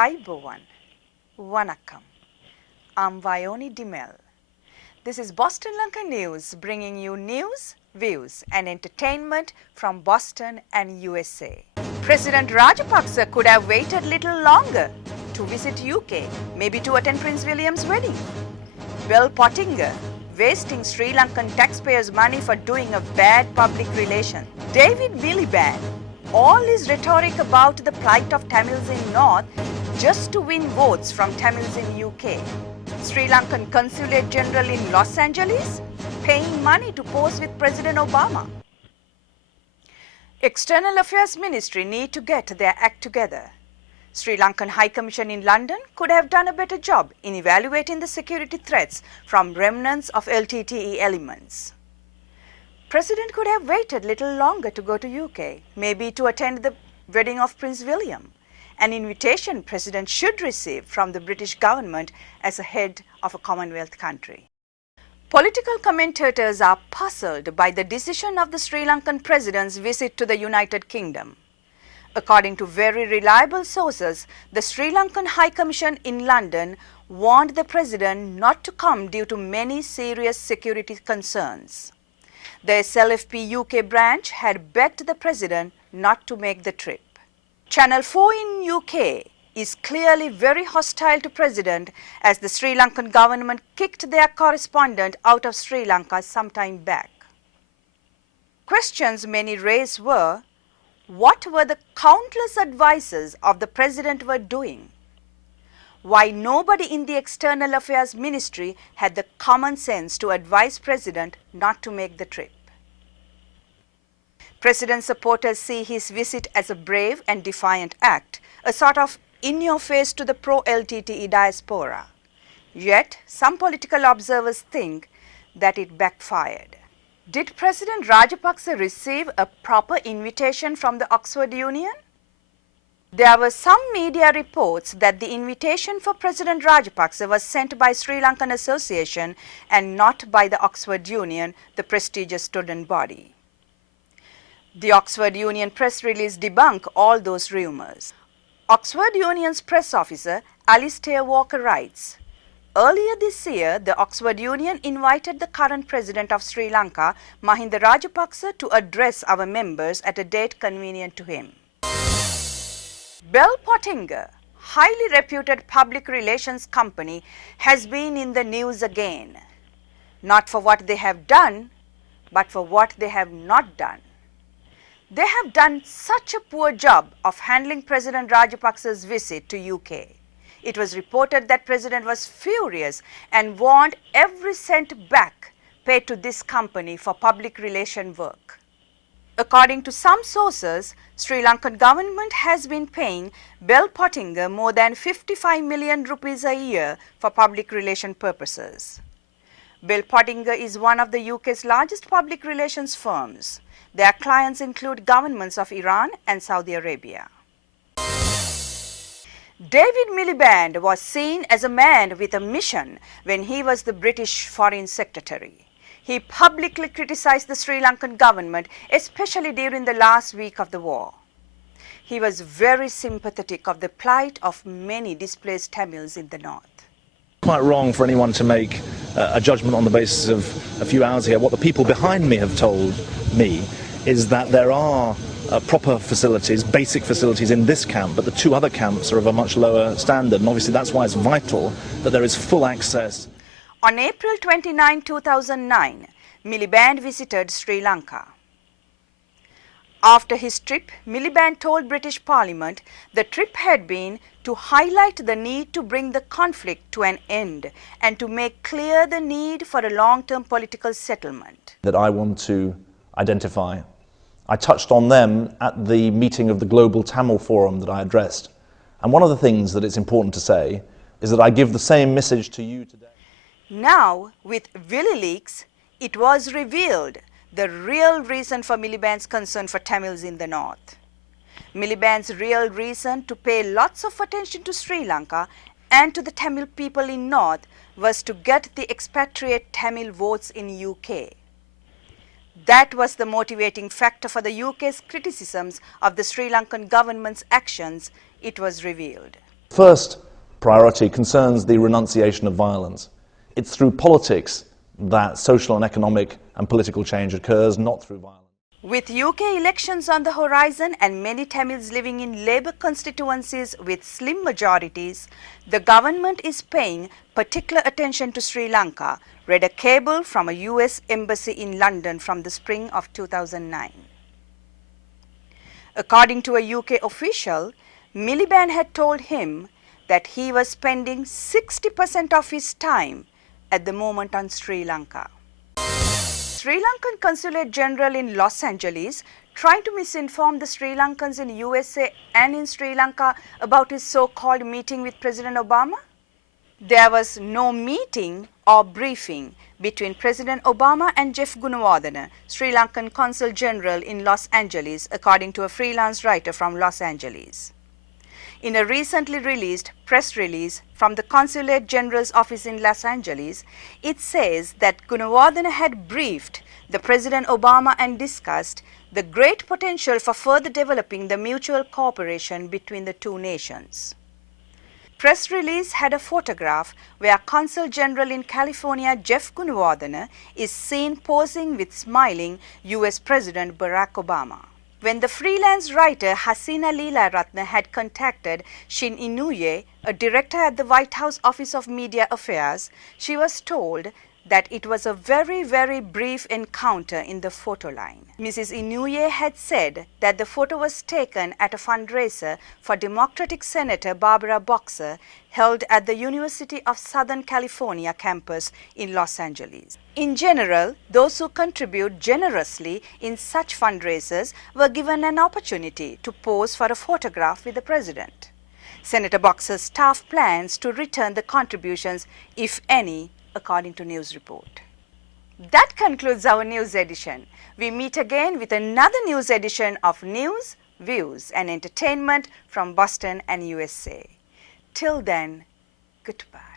Aibowan, Vanakkam. I'm Vayoni Dimel. This is Boston Lanka News, bringing you news, views and entertainment from Boston and USA. President Rajapaksa could have waited little longer to visit UK, maybe to attend Prince William's wedding. Bill Pottinger, wasting Sri Lankan taxpayers' money for doing a bad public relation. David Miliband, all his rhetoric about the plight of Tamils in North just to win votes from Tamils in UK. Sri Lankan Consulate General in Los Angeles paying money to pose with President Obama. External Affairs Ministry need to get their act together. Sri Lankan High Commission in London could have done a better job in evaluating the security threats from remnants of LTTE elements. President could have waited little longer to go to UK, maybe to attend the wedding of Prince William, an invitation President should receive from the British government as a head of a Commonwealth country. Political commentators are puzzled by the decision of the Sri Lankan President's visit to the United Kingdom. According to very reliable sources, the Sri Lankan High Commission in London warned the President not to come due to many serious security concerns. The SLFP UK branch had begged the President not to make the trip. Channel 4 in UK is clearly very hostile to President as the Sri Lankan government kicked their correspondent out of Sri Lanka some time back. Questions many raised were, what were the countless advices of the President were doing? Why nobody in the External Affairs Ministry had the common sense to advise President not to make the trip? President supporters see his visit as a brave and defiant act, a sort of in-your-face to the pro-LTTE diaspora. Yet, some political observers think that it backfired. Did President Rajapaksa receive a proper invitation from the Oxford Union? There were some media reports that the invitation for President Rajapaksa was sent by Sri Lankan Association and not by the Oxford Union, the prestigious student body. The Oxford Union press release debunked all those rumors. Oxford Union's press officer, Alistair Walker, writes, earlier this year, the Oxford Union invited the current president of Sri Lanka, Mahinda Rajapaksa, to address our members at a date convenient to him. Bell Pottinger, highly reputed public relations company, has been in the news again. Not for what they have done, but for what they have not done. They have done such a poor job of handling President Rajapaksa's visit to UK. It was reported that President was furious and warned every cent back paid to this company for public relation work. According to some sources, Sri Lankan government has been paying Bell Pottinger more than 55 million rupees a year for public relation purposes. Bell Pottinger is one of the UK's largest public relations firms. Their clients include governments of Iran and Saudi Arabia. David Miliband was seen as a man with a mission when he was the British Foreign Secretary. He publicly criticized the Sri Lankan government, especially during the last week of the war. He was very sympathetic of the plight of many displaced Tamils in the north. Quite wrong for anyone to make a judgment on the basis of a few hours here. What the people behind me have told me is that there are proper facilities, basic facilities in this camp, but the two other camps are of a much lower standard, and obviously that's why it's vital that there is full access. On April 29, 2009, Miliband visited Sri Lanka. After his trip, Miliband told British Parliament the trip had been to highlight the need to bring the conflict to an end and to make clear the need for a long-term political settlement. That I want to identify. I touched on them at the meeting of the Global Tamil Forum that I addressed. And one of the things that it's important to say is that I give the same message to you today. Now, with WikiLeaks, it was revealed the real reason for Miliband's concern for Tamils in the north. Miliband's real reason to pay lots of attention to Sri Lanka and to the Tamil people in north was to get the expatriate Tamil votes in UK. That was the motivating factor for the UK's criticisms of the Sri Lankan government's actions, it was revealed. First priority concerns the renunciation of violence. It's through politics that social and economic and political change occurs, not through violence. With UK elections on the horizon and many Tamils living in Labour constituencies with slim majorities, the government is paying particular attention to Sri Lanka, read a cable from a US embassy in London from the spring of 2009. According to a UK official, Miliband had told him that he was spending 60% of his time at the moment on Sri Lanka. Sri Lankan Consulate General in Los Angeles trying to misinform the Sri Lankans in USA and in Sri Lanka about his so-called meeting with President Obama? There was no meeting or briefing between President Obama and Jeff Gunawardena, Sri Lankan Consul General in Los Angeles, according to a freelance writer from Los Angeles. In a recently released press release from the Consulate General's office in Los Angeles, it says that Gunawardena had briefed the President Obama and discussed the great potential for further developing the mutual cooperation between the two nations. Press release had a photograph where Consul General in California Jeff Gunawardena is seen posing with smiling US President Barack Obama. When the freelance writer Hasina Leelaratne had contacted Shin Inouye, a director at the White House Office of Media Affairs, she was told that it was a very, very brief encounter in the photo line. Mrs. Inouye had said that the photo was taken at a fundraiser for Democratic Senator Barbara Boxer held at the University of Southern California campus in Los Angeles. In general, those who contribute generously in such fundraisers were given an opportunity to pose for a photograph with the president. Senator Boxer's staff plans to return the contributions, if any, according to news report. That concludes our news edition. We meet again with another news edition of News, Views and Entertainment from Boston and USA. Till then, goodbye.